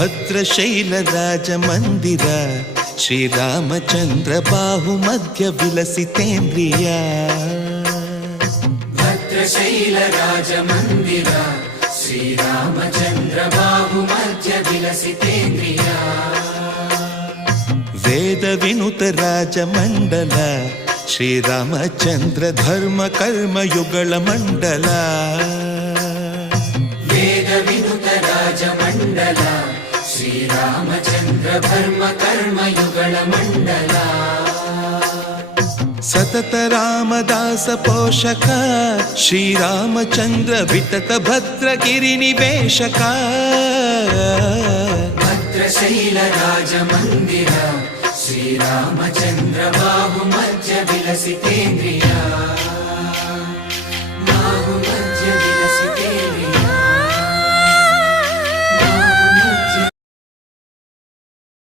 ಭದ್ರಶೈಲ ರಾಜ ಮಂದಿರ ಶ್ರೀರಾಮಚಂದ್ರ ಬಾಹು ಮಧ್ಯ ವಿಲಸಿತೇಂದ್ರಿಯ ಭದ್ರಶೈಲ ರಾಜ ಮಂದಿರ ಶ್ರೀರಾಮಚಂದ್ರ ಬಾಹು ಮಧ್ಯ ವಿಲಸಿತೇಂದ್ರಿಯ ವೇದ ವಿನುತ ರಾಜ ಮಂಡಲ ಶ್ರೀರಾಮಚಂದ್ರ ಧರ್ಮ ಕರ್ಮ ಯುಗಳ ಮಂಡಲ ವೇದ ವಿನುತ ರಾಜ ಮಂಡಲ ಶ್ರೀರಾಮಚಂದ್ರ ಧರ್ಮ ಕರ್ಮ ಯುಗಳ ಮಂಡಲ ಸತತ ರಾಮದಾಸ ಪೋಷಕ ಶ್ರೀರಾಮಚಂದ್ರ ವಿತತ ಭದ್ರಗಿರಿ ನಿವೇಶಕ ಭದ್ರಶೈಲ ರಾಜ ಮಂದಿರ ಶ್ರೀರಾಮಚಂದ್ರ ಬಾಹು ಮಧ್ಯ ವಿಲಸಿತೇಂದ್ರಿಯ